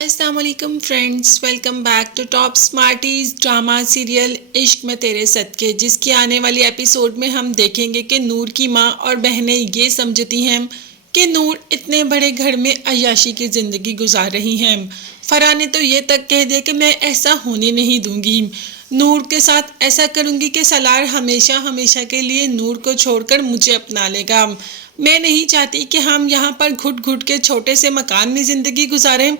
अस्सलामुअलैकुम friends, welcome back to Top Smarties drama serial इश्क में तेरे सदके, जिसकी आने वाली एपिसोड में हम देखेंगे कि नूर की माँ और बहनें ये समझती हैं कि नूर इतने बड़े घर में अय्याशी की ज़िंदगी गुजार रही हैं। फराह ने तो ये तक कह दिया कि मैं ऐसा होने नहीं दूंगी, नूर के साथ ऐसा करूंगी कि सलार हमेशा हमेशा के लिए नूर को छोड़कर मुझे अपना लेगा। मैं नहीं चाहती कि हम यहाँ पर घुट घुट के छोटे से मकान में ज़िंदगी गुजारें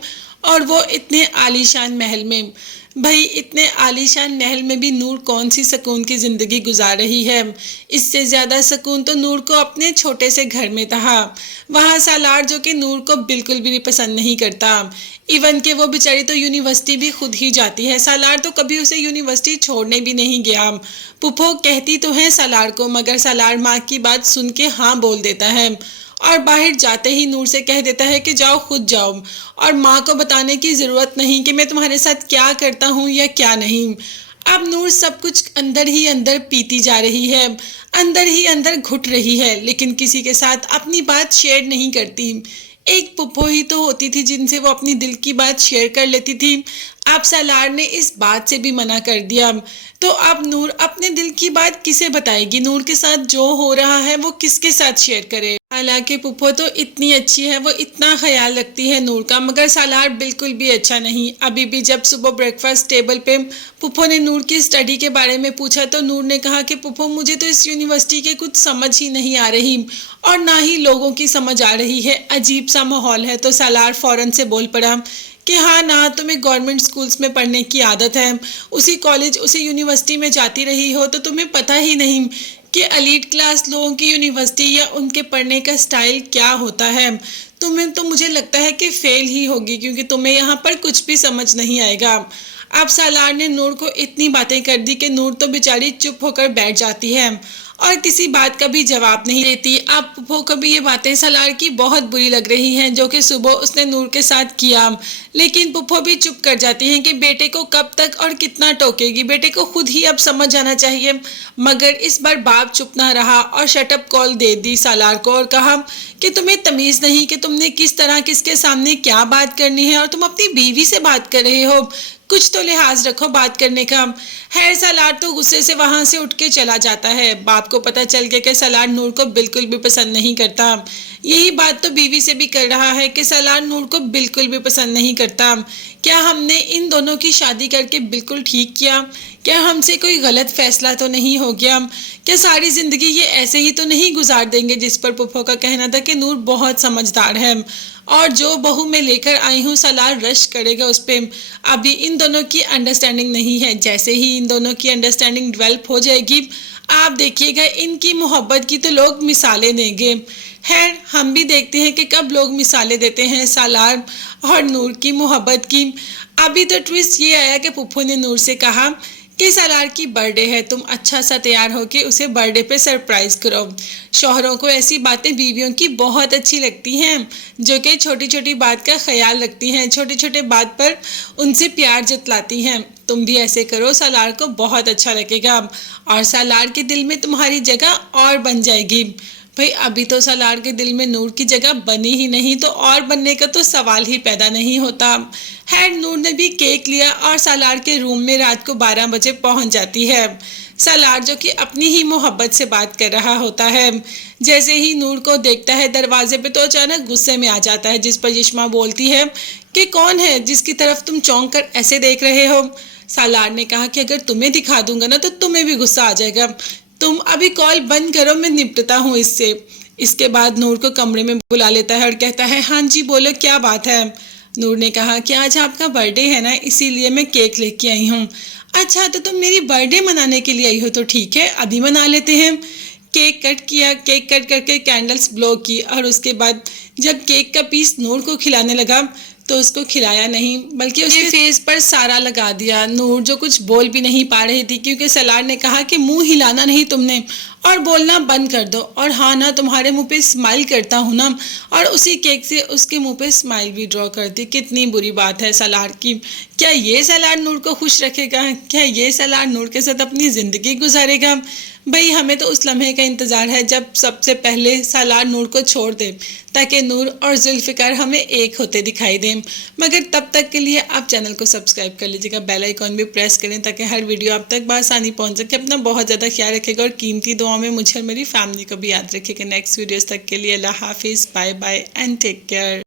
और वो इतने आलीशान महल में। भाई इतने आलीशान महल में भी नूर कौन सी सुकून की ज़िंदगी गुजार रही है। इससे ज़्यादा सुकून तो नूर को अपने छोटे से घर में था। वहाँ सालार जो कि नूर को बिल्कुल भी पसंद नहीं करता, इवन कि वो बेचारी तो यूनिवर्सिटी भी खुद ही जाती है। सालार तो कभी उसे यूनिवर्सिटी छोड़ने भी नहीं गया। पुप्पो कहती तो है सालार को, मगर सालार माँ की बात सुन के हाँ बोल देता है और बाहर जाते ही नूर से कह देता है कि जाओ खुद जाओ, और माँ को बताने की ज़रूरत नहीं कि मैं तुम्हारे साथ क्या करता हूँ या क्या नहीं। अब नूर सब कुछ अंदर ही अंदर पीती जा रही है, अंदर ही अंदर घुट रही है, लेकिन किसी के साथ अपनी बात शेयर नहीं करती। एक पुप्पो ही तो होती थी जिनसे वो अपनी दिल की बात शेयर कर लेती थी। अब सालार ने इस बात से भी मना कर दिया, तो अब नूर अपने दिल की बात किसे बताएगी। नूर के साथ जो हो रहा है वो किसके साथ शेयर करे। हालांकि पुप्पो तो इतनी अच्छी है, वो इतना ख्याल रखती है नूर का, मगर सालार बिल्कुल भी अच्छा नहीं। अभी भी जब सुबह ब्रेकफास्ट टेबल पे पुप्पो ने नूर की स्टडी के बारे में पूछा तो नूर ने कहा कि पुप्पो मुझे तो इस यूनिवर्सिटी के कुछ समझ ही नहीं आ रही और ना ही लोगों की समझ आ रही है, अजीब सा माहौल है। तो सालार फौरन से बोल पड़ा कि हाँ ना, तुम्हें गवर्नमेंट स्कूल्स में पढ़ने की आदत है, उसी कॉलेज उसी यूनिवर्सिटी में जाती रही हो, तो तुम्हें पता ही नहीं कि एलीट क्लास लोगों की यूनिवर्सिटी या उनके पढ़ने का स्टाइल क्या होता है। तुम्हें तो मुझे लगता है कि फेल ही होगी, क्योंकि तुम्हें यहाँ पर कुछ भी समझ नहीं आएगा। अब सालार ने नूर को इतनी बातें कर दी कि नूर तो बेचारी चुप होकर बैठ जाती है और किसी बात का भी जवाब नहीं देती। अब पुप्पो को भी ये बातें सालार की बहुत बुरी लग रही हैं जो कि सुबह उसने नूर के साथ किया, लेकिन पुप्पो भी चुप कर जाती हैं कि बेटे को कब तक और कितना टोकेगी, बेटे को खुद ही अब समझ आना चाहिए। मगर इस बार बाप चुप ना रहा और शटअप कॉल दे दी सालार को और कहा कि तुम्हें तमीज़ नहीं कि तुमने किस तरह किसके सामने क्या बात करनी है, और तुम अपनी बीवी से बात कर रहे हो, कुछ तो लिहाज रखो बात करने का। खैर सालार तो गुस्से से वहां से उठ के चला जाता है। बाप को पता चल गया कि सालार नूर को बिल्कुल भी पसंद नहीं करता। यही बात तो बीवी से भी कर रहा है कि सालार नूर को बिल्कुल भी पसंद नहीं करता। क्या हमने इन दोनों की शादी करके बिल्कुल ठीक किया? क्या हमसे कोई गलत फैसला तो नहीं हो गया? क्या सारी ज़िंदगी ये ऐसे ही तो नहीं गुजार देंगे? जिस पर पुप्पो का कहना था कि नूर बहुत समझदार है और जो बहू मैं लेकर आई हूँ सालार रश करेगा उस पर। अभी इन दोनों की अंडरस्टैंडिंग नहीं है, जैसे ही इन दोनों की अंडरस्टैंडिंग डेवलप हो जाएगी आप देखिएगा इनकी मोहब्बत की तो लोग मिसालें देंगे। खैर हम भी देखते हैं कि कब लोग मिसालें देते हैं सालार और नूर की मोहब्बत की। अभी तो ट्विस्ट ये आया कि पुप्पो ने नूर से कहा कि सालार की बर्थडे है, तुम अच्छा सा तैयार होके उसे बर्थडे पे सरप्राइज करो। शौहरों को ऐसी बातें बीवियों की बहुत अच्छी लगती हैं जो कि छोटी छोटी बात का ख्याल रखती हैं, छोटे छोटे बात पर उनसे प्यार जतलाती हैं। तुम भी ऐसे करो, सालार को बहुत अच्छा लगेगा और सालार के दिल में तुम्हारी जगह और बन जाएगी। भाई अभी तो सालार के दिल में नूर की जगह बनी ही नहीं, तो और बनने का तो सवाल ही पैदा नहीं होता। खैर नूर ने भी केक लिया और सालार के रूम में रात को 12 बजे पहुंच जाती है। सालार जो कि अपनी ही मोहब्बत से बात कर रहा होता है, जैसे ही नूर को देखता है दरवाजे पे तो अचानक गुस्से में आ जाता है, जिस पर यिश्मा बोलती है कि कौन है जिसकी तरफ तुम चौंक कर ऐसे देख रहे हो। सालार ने कहा कि अगर तुम्हें दिखा दूंगा ना तो तुम्हें भी गुस्सा आ जाएगा, तुम अभी कॉल बंद करो, मैं निपटता हूँ इससे। इसके बाद नूर को कमरे में बुला लेता है और कहता है हाँ जी बोलो क्या बात है। नूर ने कहा कि आज आपका बर्थडे है ना, इसीलिए मैं केक लेके आई हूँ। अच्छा तो तुम मेरी बर्थडे मनाने के लिए आई हो, तो ठीक है अभी मना लेते हैं। केक कट किया, केक कट करके कैंडल्स ब्लो की और उसके बाद जब केक का पीस नूर को खिलाने लगा तो उसको खिलाया नहीं बल्कि उसके फेस पर सारा लगा दिया। नूर जो कुछ बोल भी नहीं पा रही थी क्योंकि सालार ने कहा कि मुंह हिलाना नहीं तुमने और बोलना बंद कर दो, और हाँ ना तुम्हारे मुंह पे स्माइल करता हूँ ना, और उसी केक से उसके मुंह पे स्माइल भी ड्रॉ कर दी। कितनी बुरी बात है सालार की। क्या ये सालार नूर को खुश रखेगा? क्या ये सालार नूर के साथ अपनी ज़िंदगी गुजारेगा? भाई हमें तो उस लम्हे का इंतज़ार है जब सबसे पहले सालार नूर को छोड़ दे, ताकि नूर और जुल्फ़िकार हमें एक होते दिखाई दें। मगर तब तक के लिए आप चैनल को सब्सक्राइब कर लीजिएगा, बेल आइकॉन भी प्रेस करें ताकि हर वीडियो आप तक बआसानी पहुंच सके। अपना बहुत ज़्यादा ख्याल रखेगा और कीमती दुआओं में मुझे और मेरी फैमिली को भी याद रखेगा। नेक्स्ट वीडियोज़ तक के लिए अल्लाह हाफिज़, bye bye and take care.